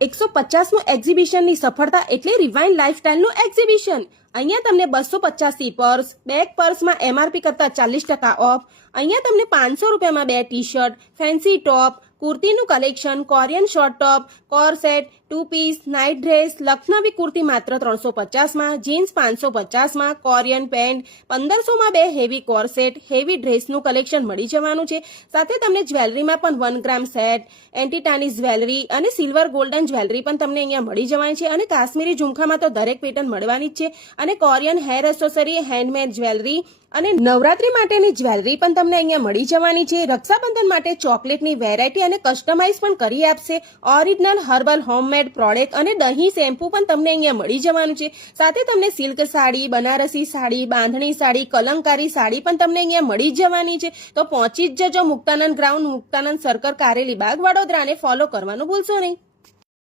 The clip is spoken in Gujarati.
150નું એક્ઝિબિશનની સફળતા એટલે રિવાઇન લાઇફસ્ટાઇલનું એક્ઝિબિશન. અહીંયા તમને 250 પર્સ, બેગ પર્સમાં MRP કરતાં 40% ઓફ. અહીંયા તમને 500 રૂપિયામાં 2 ટી-શર્ટ, ફેન્સી ટોપ, કુર્તીનું collection, Korean short top, corset, 2 piece, night dress, Lucknowi kurti માત્ર 350માં, જીન્સ 550માં, કોરિયન પેન્ટ 1500માં 2 હેવી કોરસેટ, હેવી ડ્રેસનું કલેક્શન મળી જવાનું છે. સાથે તમને જ્વેલરીમાં પણ 1 ગ્રામ સેટ, એન્ટીટાની જ્વેલરી અને સિલ્વર ગોલ્ડન જ્વેલરી પણ તમને અહીંયા મળી જવાની છે. અને કાશ્મીરી ઝુમખામાં તો દરેક પેટર્ન મળવાની જ છે. અને Korean hair accessory, handmade jewellery અને નવરાત્રી માટેની જ્વેલરી પણ તમને અહીંયા મળી જવાની છે. રક્ષાબંધન માટે ચોકલેટની વેરાયટી અને કસ્ટમાઇઝ પણ કરી આપશે. ઓરિજિનલ હર્બલ હોમમેડ પ્રોડક્ટ અને દહીં શેમ્પુ પણ તમને અહીંયા મળી જવાનું છે. સાથે તમને સિલ્ક સાડી, બનારસી સાડી, બાંધણી સાડી, કલંકારી સાડી પણ તમને અહીંયા મળી જવાની છે. તો પહોંચી જ જજો મુક્તાનંદ ગ્રાઉન્ડ, મુક્તાનંદ સર્કલ, કારેલી બાગ, વડોદરાને ફોલો કરવાનું ભૂલશો નહીં.